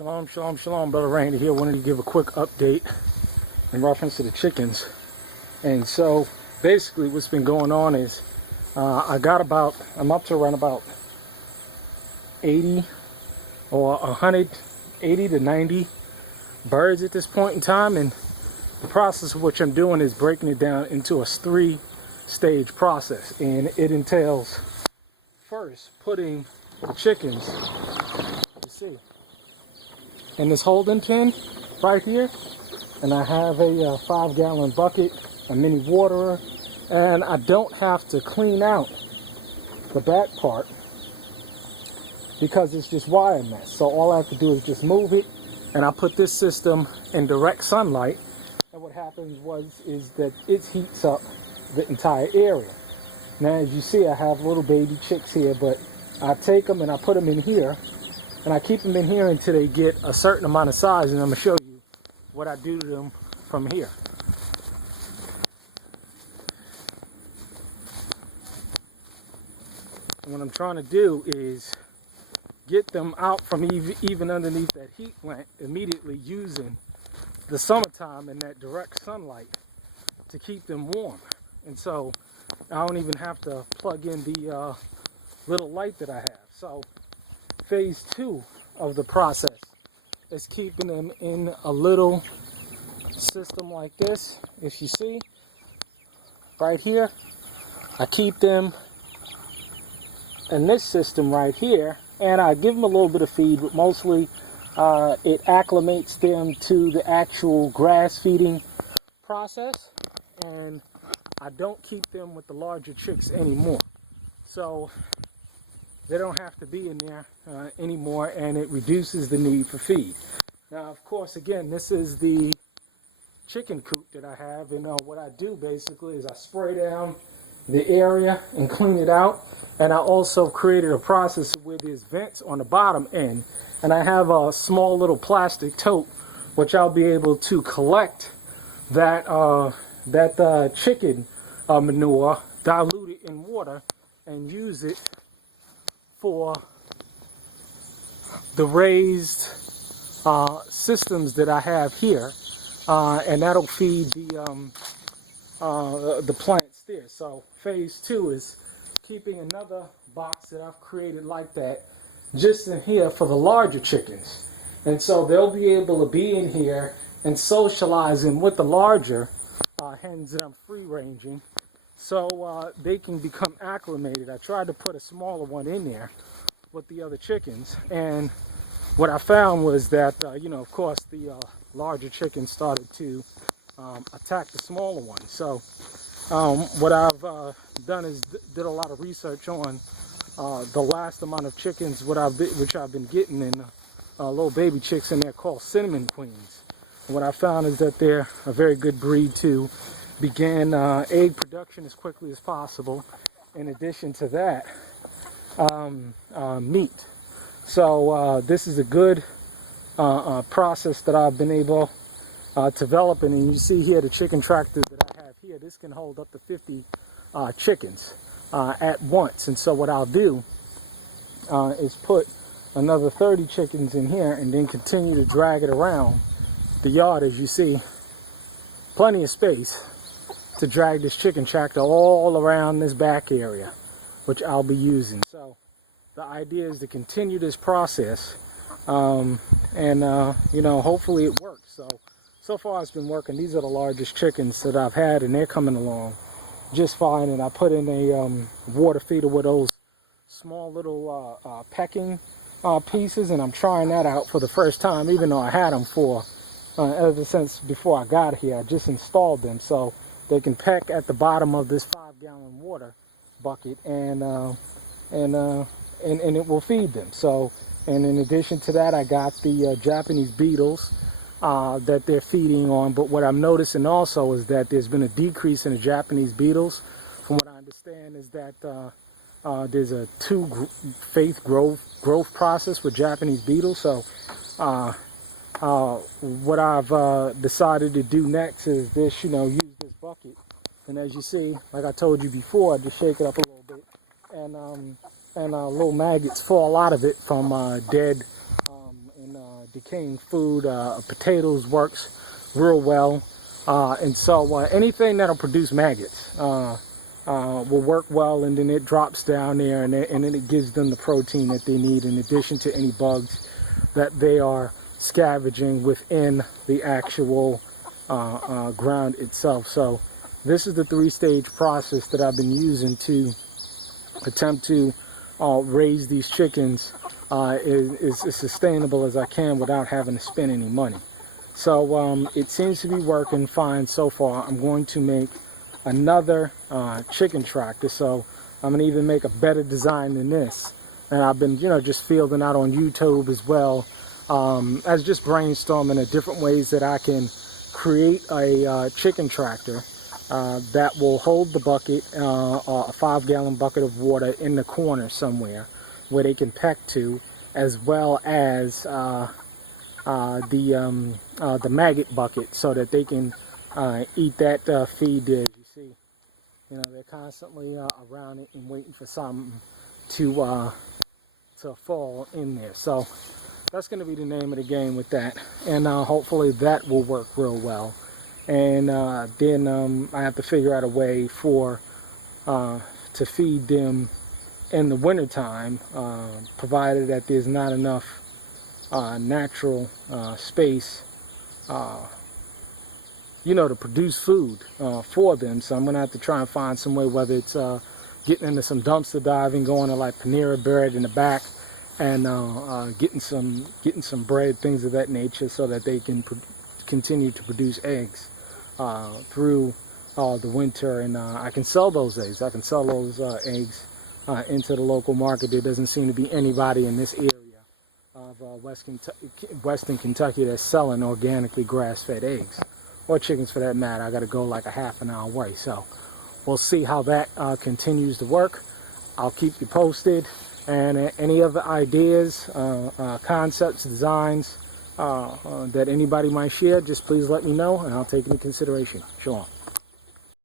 Shalom, shalom, shalom, Brother Randy here. Wanted to give a quick update in reference to the chickens. And so basically what's been going on is I'm up to around about 80 or 180 to 90 birds at this point in time. And the process of which I'm doing is breaking it down into a 3-stage process. And it entails first putting the chickens, you see, in this holding pen right here, and I have a 5-gallon bucket, a mini waterer, and I don't have to clean out the back part because it's just wire mesh. So all I have to do is just move it, and I put this system in direct sunlight, and what happens is that it heats up the entire area. Now as you see, I have little baby chicks here, but I take them and I put them in here, and I keep them in here until they get a certain amount of size, and I'm going to show you what I do to them from here. And what I'm trying to do is get them out from even underneath that heat lamp immediately, using the summertime and that direct sunlight to keep them warm. And so I don't even have to plug in the little light that I have. So phase 2 of the process is keeping them in a little system like this. If you see right here, I keep them in this system right here, and I give them a little bit of feed, but mostly it acclimates them to the actual grass feeding process, and I don't keep them with the larger chicks anymore. So they don't have to be in there anymore, and it reduces the need for feed. Now, of course, again, this is the chicken coop that I have, and what I do basically is I spray down the area and clean it out, and I also created a process where there's vents on the bottom end, and I have a small little plastic tote which I'll be able to collect that chicken manure, dilute it in water, and use it for the raised systems that I have here, and that'll feed the plants there. So phase 2 is keeping another box that I've created like that just in here for the larger chickens, and so they'll be able to be in here and socializing with the larger hens that I'm free ranging, so they can become acclimated. I tried to put a smaller one in there with the other chickens, and what I found was that of course the larger chickens started to attack the smaller ones. So what I've done is did a lot of research on the last amount of chickens which I've been getting, in little baby chicks in there called cinnamon queens. And what I found is that they're a very good breed to begin egg production as quickly as possible. In addition to that, meat. So this is a good process that I've been able to develop. And you see here the chicken tractor that I have here. This can hold up to 50 chickens at once. And so what I'll do is put another 30 chickens in here, and then continue to drag it around the yard. As you see, plenty of space to drag this chicken tractor all around this back area, which I'll be using. So the idea is to continue this process, and hopefully it works. So far it's been working. These are the largest chickens that I've had, and they're coming along just fine. And I put in a water feeder with those small little pecking pieces, and I'm trying that out for the first time, even though I had them for ever since before I got here. I just installed them so they can peck at the bottom of this 5-gallon water bucket, and it will feed them. So, and in addition to that, I got the Japanese beetles that they're feeding on. But what I'm noticing also is that there's been a decrease in the Japanese beetles. From what I understand is that there's a 2-phase growth process with Japanese beetles. So what I've decided to do next is this, use this bucket, and as you see, like I told you before, I just shake it up a little bit, and little maggots fall out of it from dead decaying food. Potatoes works real well. And so anything that'll produce maggots will work well, and then it drops down there, and then it gives them the protein that they need, in addition to any bugs that they are scavenging within the actual ground itself. So this is the 3-stage process that I've been using to attempt to raise these chickens is as sustainable as I can without having to spend any money. So it seems to be working fine so far. I'm going to make another chicken tractor, so I'm going to even make a better design than this. And I've been, just fielding out on YouTube as well, as just brainstorming at different ways that I can create a chicken tractor that will hold the bucket, a 5-gallon bucket of water in the corner somewhere where they can peck to, as well as the maggot bucket, so that they can eat that feed there. As you see, they're constantly around it and waiting for something to fall in there. So that's going to be the name of the game with that, and hopefully that will work real well. And then I have to figure out a way to feed them in the wintertime, provided that there's not enough natural space to produce food for them. So I'm gonna have to try and find some way, whether it's getting into some dumpster diving, going to like Panera Bread in the back, and getting some bread, things of that nature, so that they can continue to produce eggs through the winter, and I can sell those eggs. I can sell those eggs into the local market. There doesn't seem to be anybody in this area of Western Kentucky that's selling organically grass-fed eggs, or chickens for that matter. I got to go like a half an hour away. So we'll see how that continues to work. I'll keep you posted, and any other ideas, concepts, designs that anybody might share, just please let me know, and I'll take into consideration. Shalom.